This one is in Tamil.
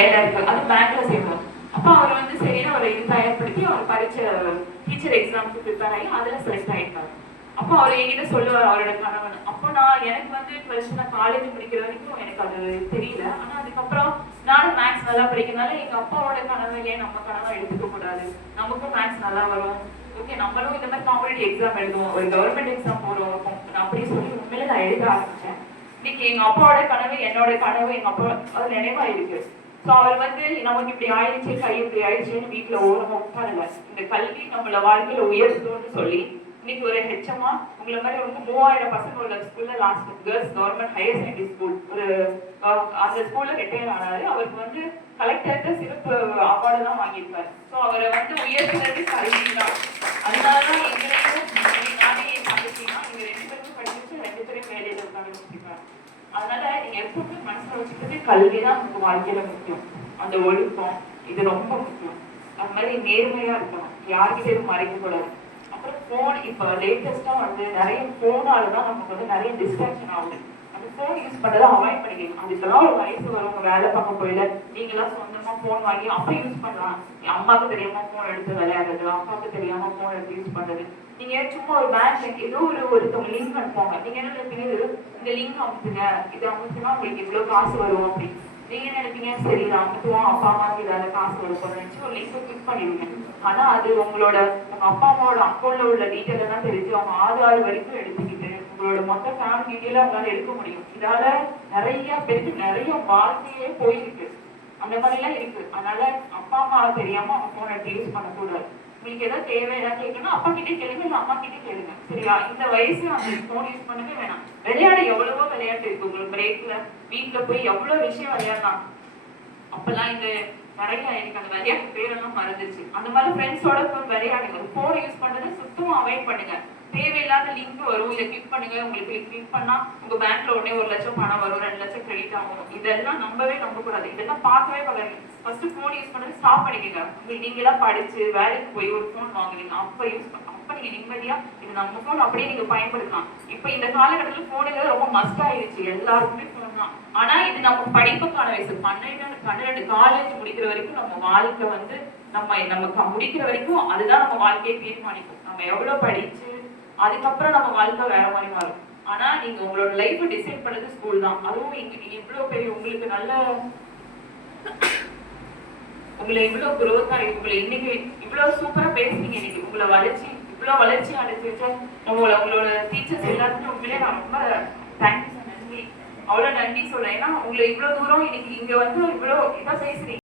டயர்டா இருக்கு, அது பேங்க்ல செய்வோம். அப்ப அவர் வந்து சரின்னு ஒரு இது தயார்படுத்தி அவர் பரீட்சை டீச்சர் எக்ஸாம்க்கு ப்ரிப்பேர் ஆகி அதுல செலக்ட் ஆயிருக்காரு. அப்போ அவர் என்கிட்ட சொல்லுவார் அவரோட கணவன். அப்போ எனக்கு வந்து 12th நான் காலேஜ் படிக்கிற வரைக்கும் எனக்கு அது தெரியல. ஆனா அதுக்கப்புறம் நானும் மேக்ஸ் நல்லா படிக்கிறதுனால எங்க அப்பாவோட கனவை ஏன் நம்ம கனவை எடுத்துக்க கூடாது, நமக்கும் மேக்ஸ் நல்லா வரும், ஓகே நம்மளும் இந்த மாதிரி காம்படிட்டிவ் எக்ஸாம் எழுதுவோம், ஒரு கவர்மெண்ட் எக்ஸாம் போறோம் அப்படின்னு சொல்லி உண்மையில நான் எழுத ஆரம்பிச்சேன். இன்னைக்கு எங்க அப்பாவோட கனவு என்னோட கனவு எங்க அப்பா அது நினைவா இருக்கு. ஸோ அவர் வந்து நமக்கு இப்படி ஆயிடுச்சு, கை இப்படி ஆயிடுச்சுன்னு வீட்டுல ஓரமா உட்காரல. இந்த கல்வி நம்மள வாழ்க்கையில உயர்த்தும்னு சொல்லி இன்னைக்கு ஒரு ஹெச்எம்மா உங்களை மாதிரி வந்து 3000 பசங்க உள்ள ஸ்கூல்ல last girls government higher secondary school ஒரு அந்த ஸ்கூல்ல ரிட்டையர் ஆனாரு. அவருக்கு வந்து கலெக்டர்கிட்ட சிறப்பு அவார்டு தான் வாங்கியிருக்காரு. ஸோ அவரை வந்து உயர்த்துறது கல்வி தான். அதனாலதான் எங்களுக்கு நானே என் தங்கச்சினா நீங்க 2 பேரும் படிச்சு 2 பேரும் வேலையில இருக்காங்க. அதனால நீங்க எப்பவுமே மனசுல வச்சுக்கிறது கல்விதான் நமக்கு வாழ்க்கையில முக்கியம். அந்த ஒழுக்கம் இது ரொம்ப முக்கியம். அது மாதிரி நேர்மையா இருக்கணும், யாருக்கிட்ட எதுவும் மறைக்க கூடாது. அப்புறம் போன் இப்ப லேட்டஸ்டா வந்து நிறைய போனாலதான் நமக்கு வந்து நிறைய டிஸ்ட்ராக்ஷன் ஆகுது. அந்த போன் யூஸ் பண்றதை அவாய்ட் பண்ணிக்கணும். அதுக்கெல்லாம் ஒரு வயசு வரும், வேலை பார்க்க போயில நீங்களாம் சொந்தமா போன் வாங்கி அப்ப யூஸ் பண்ணலாம். அம்மாவுக்கு தெரியாம போன் எடுத்து விளையாடுறது, அப்பாவுக்கு தெரியாம போன் எடுத்து யூஸ் பண்றது. நீங்க சும்மா ஒரு பேங்க் ஏதோ ஒருத்தவங்க லிங்க் அனுப்புவாங்க, நீங்க என்ன நினைப்பீங்க, இந்த லிங்க் அமுத்துங்க, இது அமுத்துனா உங்களுக்கு இவ்வளவு காசு வரும் அப்படின்னு நீங்க நினைப்பீங்க. சரி இதை அமுத்துவோம், அப்பா அம்மாவுக்கு இதால காசு வரும் நினைச்சு ஒரு லிங்க் கிளிக் பண்ணிடுவீங்க. ஆனா அது உங்க அப்பா அம்மாவோட அக்கௌண்ட்ல உள்ள டீட்டெயில் எல்லாம் தெரிஞ்சு அவங்க ஆதார் வரைக்கும் எடுத்துக்கிட்டு உங்களோட மொத்த ஃபேமிலி டீட்டெயில அவங்களால எடுக்க முடியும். இதால நிறைய பேருக்கு நிறைய வாழ்க்கையே போயிருக்கு, அந்த மாதிரி எல்லாம் இருக்கு. அதனால அப்பா அம்மா தெரியாம அவங்க போன் எடுத்து யூஸ் பண்ணக்கூடாது. உங்களுக்கு ஏதாவது தேவை ஏதாவது கேட்கணும் அப்பா கிட்டே கேளுங்க, இல்ல அம்மா கிட்டே கேளுங்க. சரியா? இந்த வயசு அந்த போன் யூஸ் பண்ணவே வேணாம். விளையாட எவ்வளவோ விளையாட்டு இருக்கு. உங்களுக்கு பிரேக்ல வீட்டுல போய் எவ்வளவு விஷயம் விளையாடலாம். அப்பெல்லாம் இந்த நிறைய எனக்கு அந்த விளையாட்டு பேரெல்லாம் மறந்துச்சு. அந்த மாதிரி ஃப்ரெண்ட்ஸோட போய் விளையாடுங்க. போன் யூஸ் பண்றதை சுத்தமா அவாய்ட் பண்ணுங்க. தேவையில்லாத லிங்க் வரும், இதை கிளிக் பண்ணுங்க, உங்களுக்கு கிளிக் பண்ணா உங்க பேங்க்ல உடனே 1 லட்சம் பணம் வரும், 2 லட்சம் கிரெடிட் ஆகும். இதெல்லாம் நம்பவே கூடாது. இதெல்லாம் பார்க்கவே பார்க்காதீங்க. ஃபர்ஸ்ட் போன் யூஸ் பண்றது ஸ்டாப் பண்ணிக்கங்க. நீங்க எல்லாம் படிச்சு வேலைக்கு போய் ஒரு போன் வாங்குவீங்க, அப்ப யூஸ் பண்ண அப்ப நீங்க நிம்மதியா இது நம்ம போன் அப்படியே நீங்க பயன்படுத்தலாம். இப்ப இந்த காலகட்டத்தில் போனுங்கிறது ரொம்ப மஸ்ட் ஆயிடுச்சு, எல்லாருக்குமே போன் தான். ஆனா இது நம்ம படிப்புக்கான வயசு 12 காலேஜ் முடிக்கிற வரைக்கும் நம்ம வாழ்க்கை வந்து நமக்கு முடிக்கிற வரைக்கும் அதுதான் நம்ம வாழ்க்கையை தீர்மானிக்கும். நம்ம எவ்வளவு படிச்சு அதுக்கப்புறம் நம்ம வாழ்க்கை வேற மாதிரி மாறும். ஆனா நீங்க உங்களோட லைஃப் டிசைட் பண்ணது ஸ்கூல் தான். அதுவும் இவ்வளவு பெரிய உங்களுக்கு நல்ல உங்களை இவ்வளவு குரோத் ஆகி உங்களை இன்னைக்கு இவ்வளவு சூப்பரா பேசுனீங்க. இன்னைக்கு உங்களை இவ்வளவு வளர்ச்சி அடைஞ்சிட்டு உங்களோட டீச்சர்ஸ் எல்லாத்துக்கும் உண்மையிலே நான் ரொம்ப தேங்க்யூ, நன்றி, அவ்வளவு நன்றி சொல்றேன். ஏன்னா உங்களை இவ்வளவு தூரம் இன்னைக்கு இங்க வந்து இவ்வளவு இதா பேசுறீங்க.